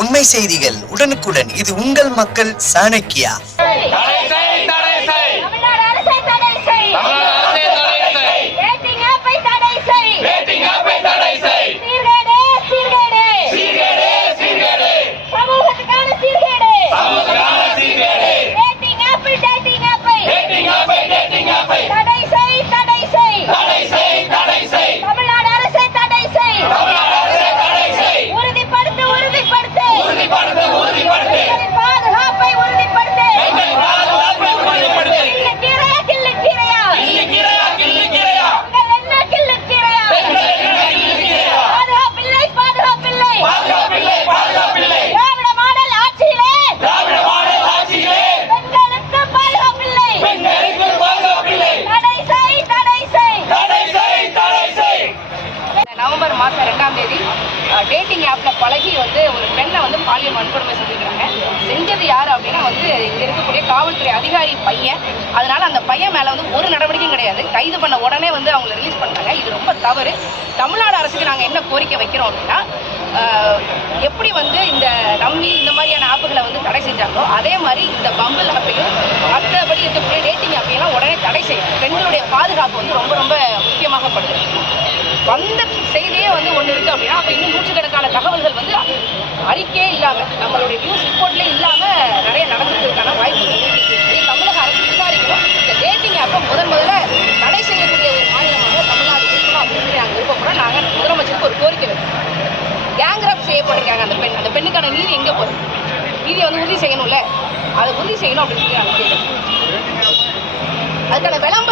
உண்மை செய்திகள் உடனுக்குடன். இது உங்கள் மக்கள் சாணக்கியா. நவம்பர் மாதம் 2ஆம் தேதி டேட்டிங் ஆப்ல பழகி ஒரு பெண்ணை பாலியல் வன்கொடுமை செஞ்சுக்கிறாங்க. செஞ்சது யாரு அப்படின்னா இங்க இருக்கக்கூடிய காவல்துறை அதிகாரி பையன். அதனால அந்த பையன் மேல ஒரு நடவடிக்கையும் கிடையாது. கைது பண்ண உடனே அவங்களை ரிலீஸ் பண்ணாங்க. இது ரொம்ப தவறு. தமிழ்நாடு அரசுக்கு நாங்க என்ன கோரிக்கை வைக்கிறோம் அப்படின்னா, எப்படி இந்த ரம்மி இந்த மாதிரியான ஆப்புகளை தடை செஞ்சாங்களோ அதே மாதிரி இந்த பம்பிள் ஆப்பையும் மற்றபடி இருக்கக்கூடிய டேட்டிங் ஆப்பையெல்லாம் உடனே தடை செய்யும். பெண்களுடைய பாதுகாப்பு ரொம்ப ரொம்ப முக்கியமாகப்படுது. வந்த செய்தியே ஒன்று இருக்கு அப்படின்னா, அப்போ இன்னும் நூற்றுக்கணக்கான தகவல்கள் அறிக்கையே இல்லாம நம்மளுடைய நியூஸ் ரிப்போர்ட்லேயே இல்லாம நிறைய நடந்துக்கிறதுக்கான வாய்ப்பு இருக்கு. தமிழக அரசு விசாரிக்கணும். இந்த டேட்டிங் ஆப்பை முதல்ல தடை செய்யக்கூடிய ஒரு மாநிலமாக தமிழ்நாடு இருக்கணும் அப்படின்னு நாங்கள் விருப்பப்படுறோம். நாங்கள் முதலமைச்சருக்கு ஒரு கோரிக்கை வைக்கிறோம். கேங் ரேப் செய்யப்பட்டிருக்காங்க அந்த பெண்ணுக்கான நீதி எங்கே போகுது? நீதியை உறுதி செய்யணும்ல, அதை உறுதி செய்யணும் அப்படின்னு சொல்லி நாங்கள் கேட்குறோம். அதுக்கான விளம்பரம்